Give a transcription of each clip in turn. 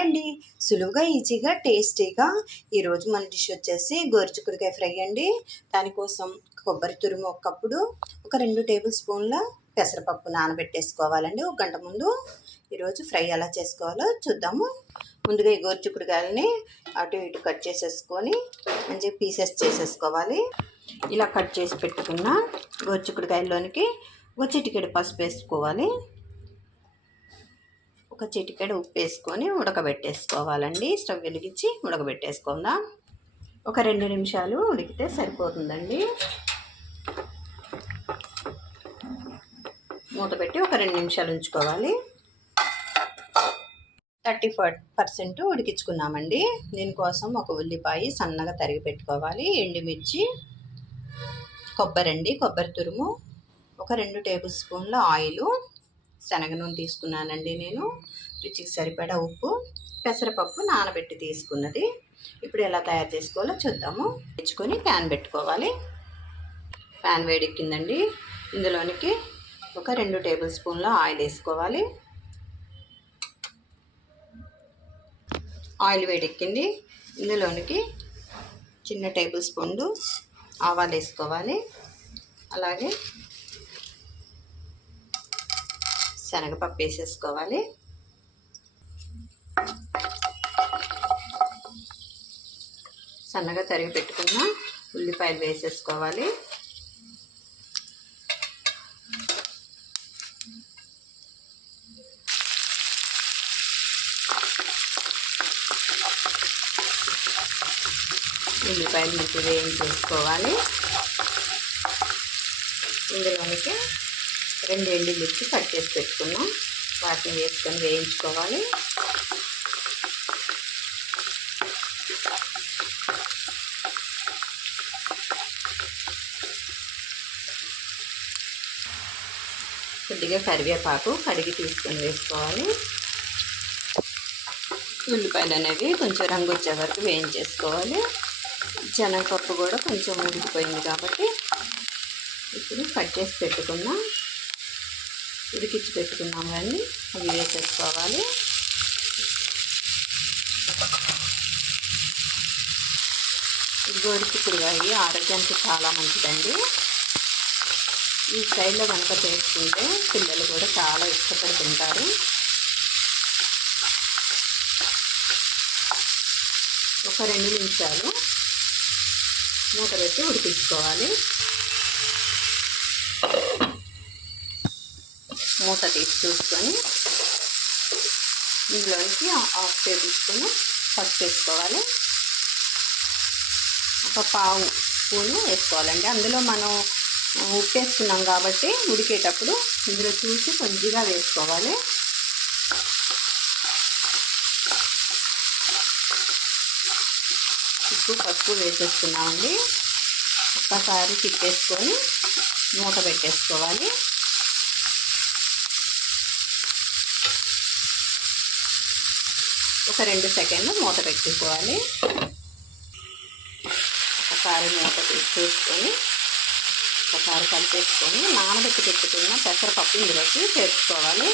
Hi అండి. సులువుగా ఈజీగా టేస్టీగా ఈరోజు మన డిష్ వచ్చేసి గోరుచిక్కుడుకాయ ఫ్రై అండి. దానికోసం కొబ్బరి తురుము ఒక కప్పుడు, ఒక 2 టేబుల్ స్పూన్ల పెసరపప్పు నానబెట్టేసుకోవాలండి ఒక గంట ముందు. ఈరోజు ఫ్రై ఎలా చేసుకోవాలో చూద్దాము. ముందుగా ఈ గోరుచిక్కుడుకాయలని అటు ఇటు కట్ చేసేసుకొని మంచిగా పీసెస్ చేసేసుకోవాలి. ఇలా కట్ చేసి పెట్టుకున్న గోరుచిక్కుడుకాయల్లోనికి ఒక చిటికెడు పసుపు వేసుకోవాలి. ఒక చిటికెడు ఉప్పు వేసుకొని ఉడకబెట్టేసుకోవాలండి. స్టవ్ వెలిగించి ఉడకబెట్టేసుకుందాం. ఒక 2 నిమిషాలు ఉడికితే సరిపోతుందండి. మూత పెట్టి ఒక 2 నిమిషాలు ఉంచుకోవాలి. 34% ఉడికించుకున్నామండి. దీనికోసం ఒక ఉల్లిపాయ సన్నగా తరిగి పెట్టుకోవాలి. ఎండుమిర్చి, కొబ్బరి తురుము, ఒక 2 టేబుల్ స్పూన్ల ఆయిలు, శనగ నూనె తీసుకున్నానండి నేను, రుచికి సరిపడా ఉప్పు, పెసరపప్పు నానబెట్టి తీసుకున్నది. ఇప్పుడు ఎలా తయారు చేసుకోవాలో చూద్దాము. తెచ్చుకొని ప్యాన్ పెట్టుకోవాలి. ప్యాన్ వేడెక్కిందండి. ఇందులోనికి ఒక 2 టేబుల్ స్పూన్ల ఆయిల్ వేసుకోవాలి. ఆయిల్ వేడెక్కింది. ఇందులోనికి చిన్న టేబుల్ స్పూన్లు ఆవాలు వేసుకోవాలి. అలాగే శనగపప్పు వేసేసుకోవాలి. సన్నగా తరిగి పెట్టుకున్న ఉల్లిపాయలు వేసేసుకోవాలి. ఉల్లిపాయలు మంచిగా వేయించేసుకోవాలి. ఇందులోనికి 2 ఎండుమిర్చి కట్ చేసి పెట్టుకున్నాం, వాటిని వేసుకొని వేయించుకోవాలి. కొద్దిగా కరివేపాకు కడిగి తీసుకొని వేసుకోవాలి. ఉల్లిపాయలు అనేవి కొంచెం రంగు వచ్చే వరకు వేయించేసుకోవాలి. శనగపప్పు కూడా కొంచెం ఉడికిపోయింది కాబట్టి ఇప్పుడు కట్ చేసి ఉడికించి పెట్టుకున్నాం కానీ అవి వేసేసుకోవాలి. గోరుచిక్కుడుకాయ ఆరోగ్యానికి చాలా మంచిదండి. ఈ స్టైల్లో కనుక చేసుకుంటే పిల్లలు కూడా చాలా ఇష్టపడి తింటారు. ఒక 2 నిమిషాలు మూత పెట్టి ఉడికించుకోవాలి. మూత తీసి చూసుకొని ఇందులోనికి 1/2 టేబుల్ స్పూన్ పసుపు వేసుకోవాలి. ఒక 1/2 స్పూను వేసుకోవాలండి. అందులో మనం ఉప్పు వేసుకున్నాం కాబట్టి ఉడికేటప్పుడు ఇందులో చూసి కొద్దిగా వేసుకోవాలి. ఉప్పు పసుపు వేసేసుకున్నామండి. ఒక్కసారి తిప్పేసుకొని మూత పెట్టేసుకోవాలి. ఒక 2 సెకండ్లు మూత పెట్టుకోవాలి. ఒకసారి మూత చూసుకొని ఒకసారి కలిపేసుకొని నానబెట్టి పెట్టుకున్న పెసరపప్పు ఇందులోకి చేర్చుకోవాలి.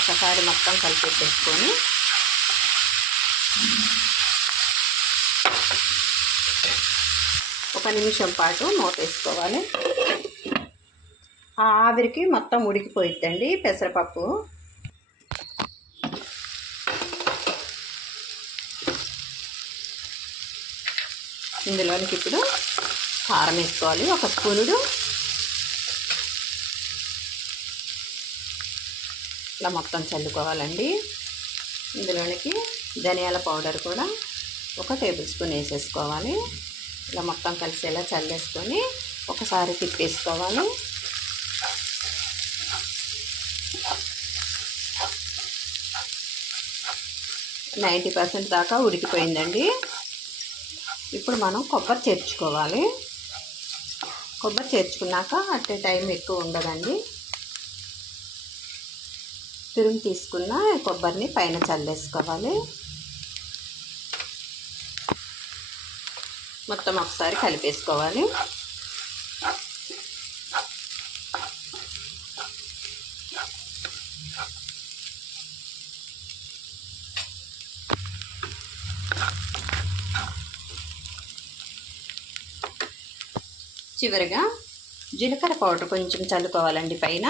ఒకసారి మొత్తం కలిపేసుకొని ఒక నిమిషం పాటు మూత వేసుకోవాలి. ఆ ఆవిరికి మొత్తం ఉడికిపోయిద్దండి పెసరపప్పు. ఇందులోనికి ఇప్పుడు కారం వేసుకోవాలి. 1 స్పూనుడు. ఇలా మొత్తం చల్లుకోవాలండి. ఇందులోనికి ధనియాల పౌడర్ కూడా 1 టేబుల్ స్పూన్ వేసేసుకోవాలి. ఇలా మొత్తం కలిసేలా చల్లేసుకొని ఒకసారి తిప్పేసుకోవాలి. - 90% దాకా ఉడికిపోయిందండి. ఇప్పుడు మనం కొబ్బరి చేర్చుకోవాలి. కొబ్బరి చేర్చుకున్నాక అట్టే టైం ఎక్కువ ఉండదండి. తురుము తీసుకున్న కొబ్బరిని పైన చల్లేసుకోవాలి. మొత్తం ఒకసారి కలిపేసుకోవాలి. చివరిగా జీలకర్ర పౌడర్ కొంచెం చల్లుకోవాలండి పైన.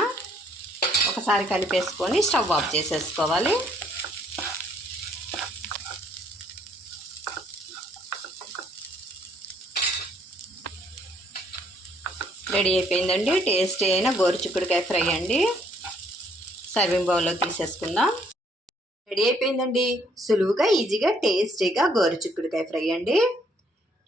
ఒకసారి కలిపేసుకొని స్టవ్ ఆఫ్ చేసేసుకోవాలి. రెడీ అయిపోయిందండి టేస్టీ అయిన గోరుచిక్కుడుకాయ ఫ్రై అండి. సర్వింగ్ బౌల్లో తీసేసుకుందాం. రెడీ అయిపోయిందండి సులువుగా ఈజీగా టేస్టీగా గోరుచిక్కుడుకాయ ఫ్రై అండి.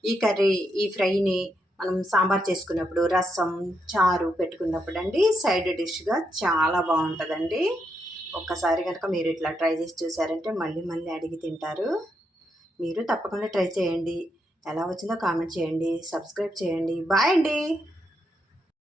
ఈ ఫ్రైని మనం సాంబార్ చేసుకున్నప్పుడు, రసం, చారు పెట్టుకున్నప్పుడు అండి సైడ్ డిష్గా చాలా బాగుంటుందండి. ఒక్కసారి కనుక మీరు ఇట్లా ట్రై చేసి చూసారంటే మళ్ళీ మళ్ళీ అడిగి తింటారు. మీరు తప్పకుండా ట్రై చేయండి. ఎలా వచ్చిందో కామెంట్ చేయండి, సబ్స్క్రైబ్ చేయండి. బాయ్ అండి.